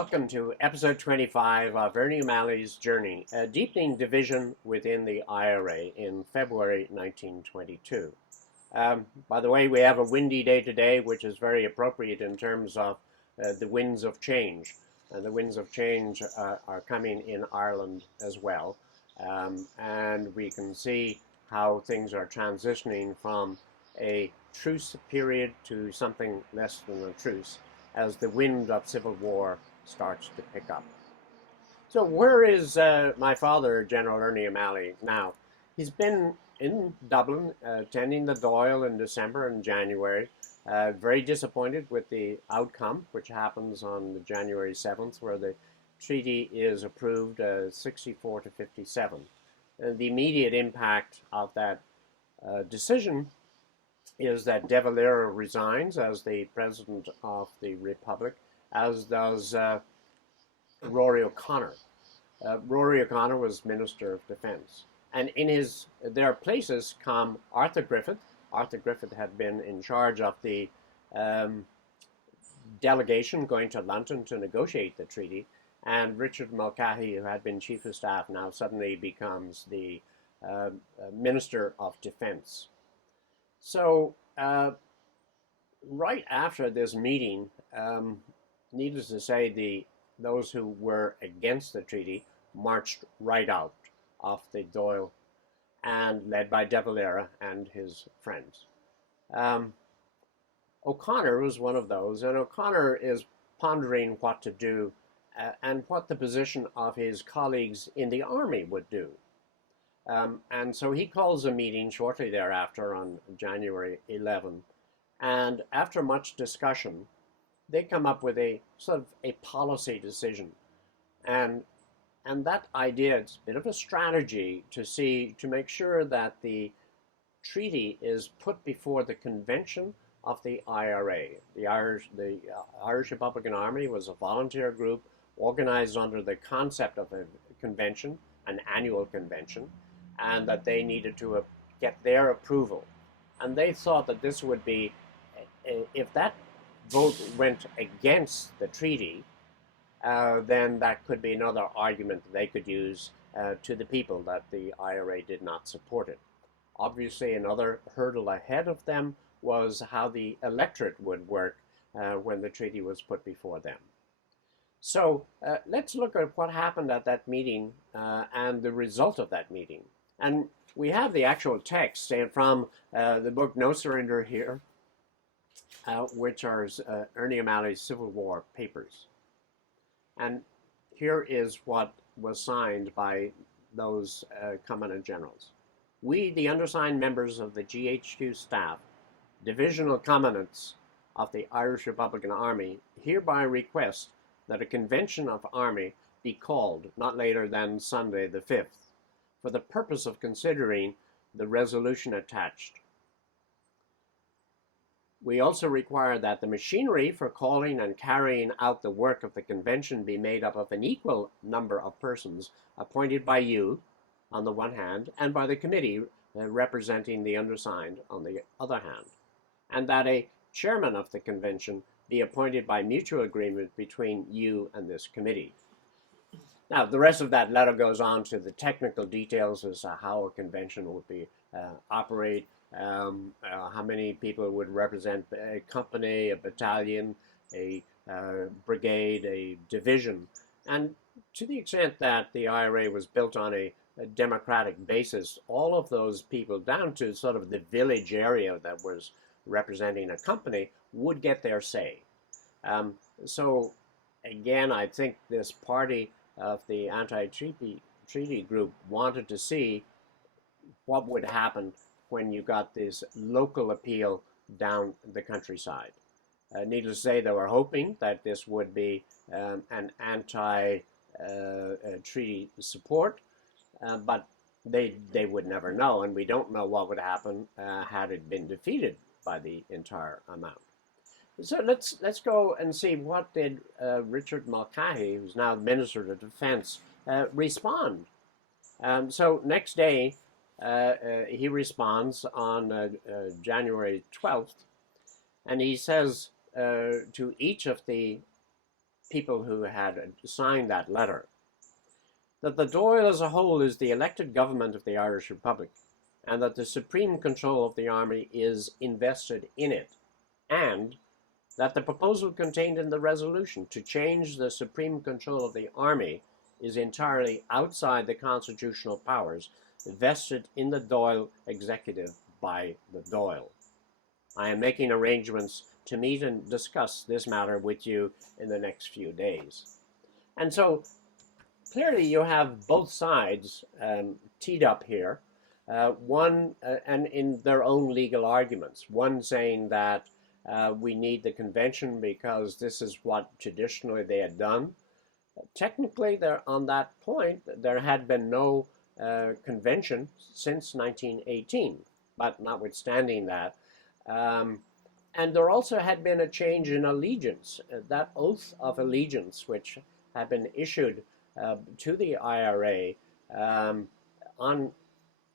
Welcome to episode 25 of Ernie O'Malley's Journey, a deepening division within the IRA in February 1922. By the way, we have a windy day today, which is very appropriate in terms of the winds of change. The winds of change are coming in Ireland as well. And we can see how things are transitioning from a truce period to something less than a truce as the wind of civil war starts to pick up. So where is my father, General Ernie O'Malley, now? He's been in Dublin attending the Dáil in December and January, very disappointed with the outcome, which happens on January 7th, where the treaty is approved 64 to 57. The immediate impact of that decision is that De Valera resigns as the President of the Republic, as does Rory O'Connor. Rory O'Connor was Minister of Defence. And in their places come Arthur Griffith. Arthur Griffith had been in charge of the delegation going to London to negotiate the treaty, and Richard Mulcahy, who had been Chief of Staff, now suddenly becomes the Minister of Defence. So right after this meeting, needless to say, those who were against the treaty marched right out of the Dáil, and led by De Valera and his friends. O'Connor was one of those, and O'Connor is pondering what to do and what the position of his colleagues in the army would do. And so he calls a meeting shortly thereafter on January 11, and after much discussion, they come up with a sort of a policy decision. And that idea, it's a bit of a strategy to make sure that the treaty is put before the convention of the IRA. The Irish Republican Army was a volunteer group organized under the concept of a convention, an annual convention, and that they needed to get their approval. And they thought that this would be, if that vote went against the treaty, then that could be another argument that they could use to the people that the IRA did not support it. Obviously, another hurdle ahead of them was how the electorate would work when the treaty was put before them. So let's look at what happened at that meeting and the result of that meeting. And we have the actual text from the book No Surrender here, which are Ernie O'Malley's Civil War papers. And here is what was signed by those Commandant Generals. We, the undersigned members of the GHQ staff, divisional commandants of the Irish Republican Army, hereby request that a convention of army be called not later than Sunday the 5th, for the purpose of considering the resolution attached. We also require that the machinery for calling and carrying out the work of the convention be made up of an equal number of persons appointed by you, on the one hand, and by the committee representing the undersigned, on the other hand, and that a chairman of the convention be appointed by mutual agreement between you and this committee. Now, the rest of that letter goes on to the technical details as to how a convention would be operate, how many people would represent a company, a battalion, a brigade, a division. And to the extent that the IRA was built on a democratic basis, all of those people, down to sort of the village area that was representing a company, would get their say. So again, I think this party of the anti-treaty group wanted to see what would happen when you got this local appeal down the countryside. Needless to say, they were hoping that this would be an anti-treaty support, but they would never know, and we don't know what would happen had it been defeated by the entire amount. So let's go and see what did Richard Mulcahy, who's now the Minister of Defence, respond. So next day, he responds on January 12th, and he says to each of the people who had signed that letter, that the Dáil as a whole is the elected government of the Irish Republic, and that the supreme control of the army is invested in it, and that the proposal contained in the resolution to change the supreme control of the army is entirely outside the constitutional powers vested in the Dáil executive by the Dáil. I am making arrangements to meet and discuss this matter with you in the next few days. And so clearly you have both sides teed up here, one and in their own legal arguments, one saying that we need the convention because this is what traditionally they had done. Technically, on that point, there had been no convention since 1918, but notwithstanding that, and there also had been a change in allegiance. That oath of allegiance, which had been issued to the IRA on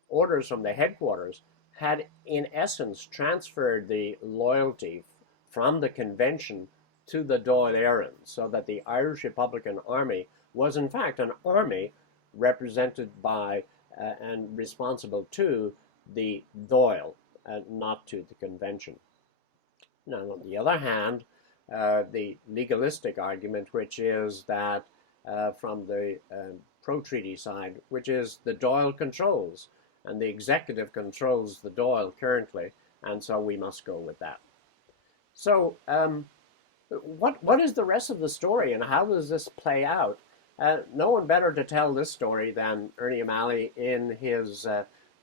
orders from the headquarters, had in essence transferred the loyalty from the convention to the Dáil Éireann, so that the Irish Republican Army was in fact an army represented by and responsible to the Dáil, not to the convention. Now, on the other hand, the legalistic argument, which is that from the pro-treaty side, which is the Dáil controls, and the executive controls the Dáil currently, and so we must go with that. So what is the rest of the story, and how does this play out? No one better to tell this story than Ernie O'Malley in his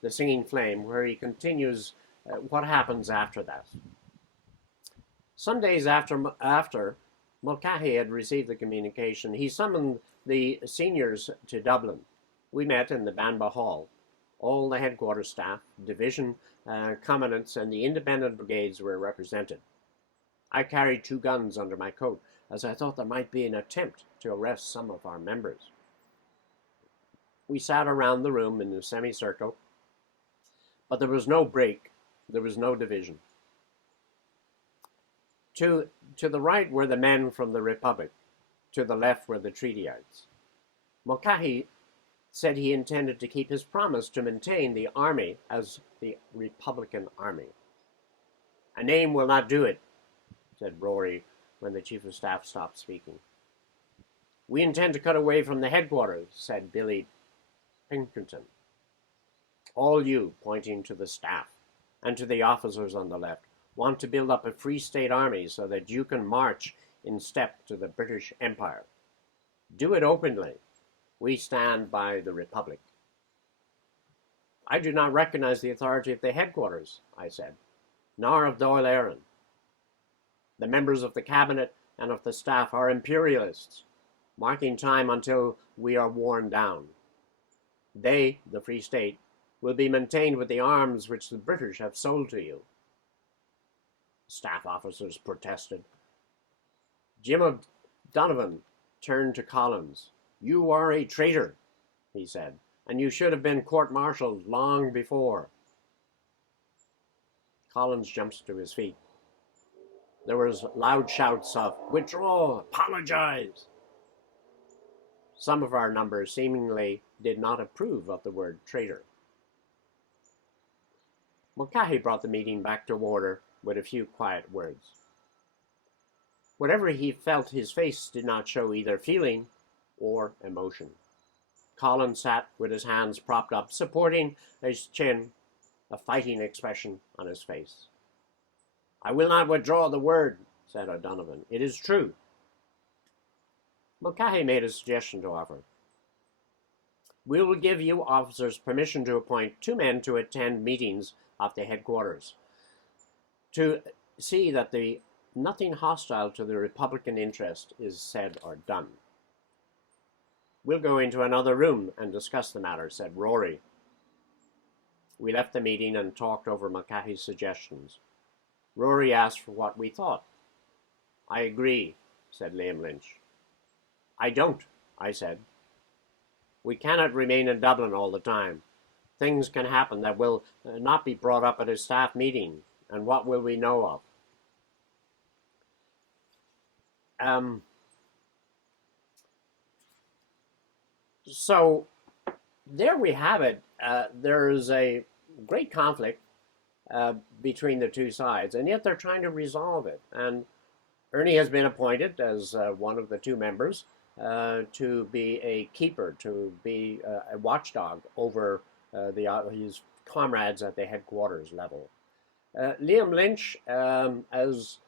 The Singing Flame, where he continues what happens after that. Some days after Mulcahy had received the communication, he summoned the seniors to Dublin. We met in the Banba Hall. All the headquarters staff, division commandants, and the independent brigades were represented. I carried 2 guns under my coat, as I thought there might be an attempt to arrest some of our members. We sat around the room in a semicircle, but there was no break, there was no division. To the right were the men from the Republic, to the left were the treatyites. Mulcahy said he intended to keep his promise to maintain the army as the Republican Army. "A name will not do it," said Rory when the Chief of Staff stopped speaking. "We intend to cut away from the headquarters," said Billy Pinkerton. "All you," pointing to the staff and to the officers on the left, "want to build up a free state army so that you can march in step to the British Empire. Do it openly. We stand by the Republic." "I do not recognize the authority of the headquarters," I said, "nor of Dáil Éireann. The members of the cabinet and of the staff are imperialists, marking time until we are worn down. They, the Free State, will be maintained with the arms which the British have sold to you." Staff officers protested. Jim O'Donovan turned to Collins. "You are a traitor," he said, "and you should have been court-martialed long before." Collins jumped to his feet. There was loud shouts of "Withdraw! Apologize!" Some of our number seemingly did not approve of the word traitor. Mulcahy brought the meeting back to order with a few quiet words. Whatever he felt, his face did not show either feeling or emotion. Colin sat with his hands propped up, supporting his chin, a fighting expression on his face. "I will not withdraw the word," said O'Donovan. "It is true." Mulcahy made a suggestion to offer. "We will give you officers permission to appoint 2 men to attend meetings of the headquarters, to see that nothing hostile to the Republican interest is said or done." "We'll go into another room and discuss the matter," said Rory. We left the meeting and talked over Mulcahy's suggestions. Rory asked for what we thought. "I agree," said Liam Lynch. "I don't," I said. "We cannot remain in Dublin all the time. Things can happen that will not be brought up at a staff meeting, and what will we know of?" So there we have it. There is a great conflict between the two sides, and yet they're trying to resolve it. And Ernie has been appointed as one of the two members to be a keeper, to be a watchdog over his comrades at the headquarters level. Liam Lynch has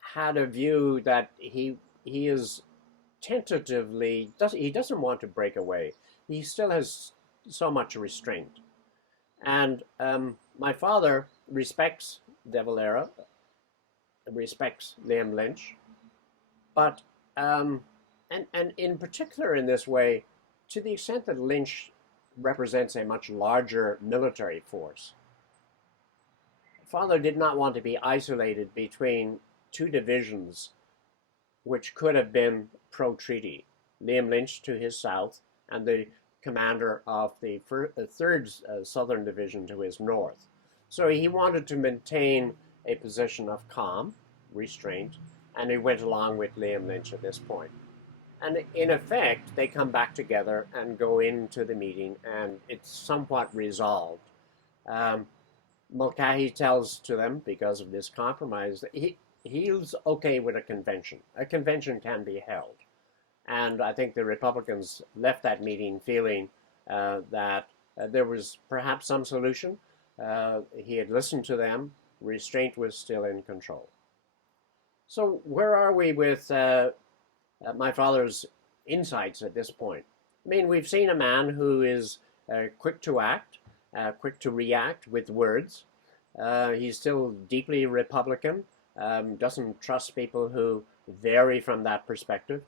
had a view that he is tentatively he doesn't want to break away. He still has so much restraint, and my father respects De Valera, respects Liam Lynch, but and in particular in this way, to the extent that Lynch represents a much larger military force, Father did not want to be isolated between two divisions which could have been pro-treaty. Liam Lynch to his south and the commander of the 3rd Southern Division to his north. So he wanted to maintain a position of calm, restraint, and he went along with Liam Lynch at this point. And in effect, they come back together and go into the meeting, and it's somewhat resolved. Mulcahy tells to them, because of this compromise, that he's okay with a convention. A convention can be held. And I think the Republicans left that meeting feeling that there was perhaps some solution. He had listened to them. Restraint was still in control. So where are we with my father's insights at this point? I mean, we've seen a man who is quick to act, quick to react with words. He's still deeply Republican, doesn't trust people who vary from that perspective.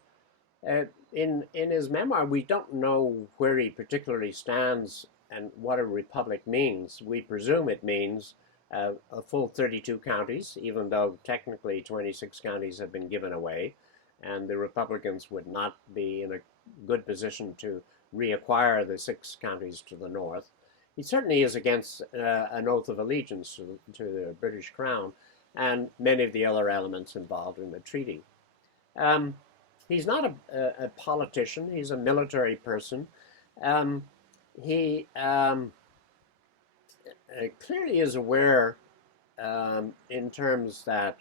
In his memoir, we don't know where he particularly stands and what a republic means. We presume it means a full 32 counties, even though technically 26 counties have been given away, and the Republicans would not be in a good position to reacquire the 6 counties to the north. He certainly is against an oath of allegiance to the British Crown and many of the other elements involved in the treaty. He's not a politician. He's a military person. He clearly is aware in terms that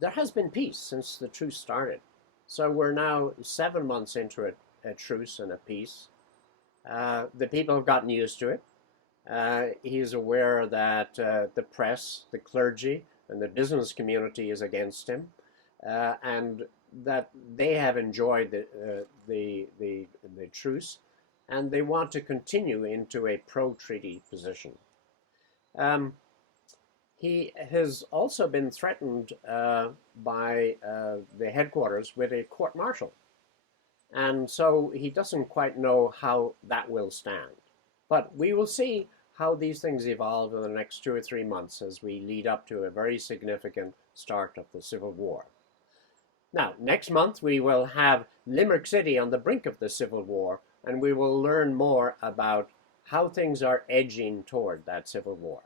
there has been peace since the truce started. So we're now 7 months into a truce and a peace. The people have gotten used to it. He's aware that the press, the clergy, and the business community is against him, and that they have enjoyed the truce, and they want to continue into a pro-treaty position. He has also been threatened by the headquarters with a court-martial, and so he doesn't quite know how that will stand. But we will see how these things evolve in the next 2 or 3 months as we lead up to a very significant start of the Civil War. Now, next month we will have Limerick City on the brink of the Civil War, and we will learn more about how things are edging toward that Civil War.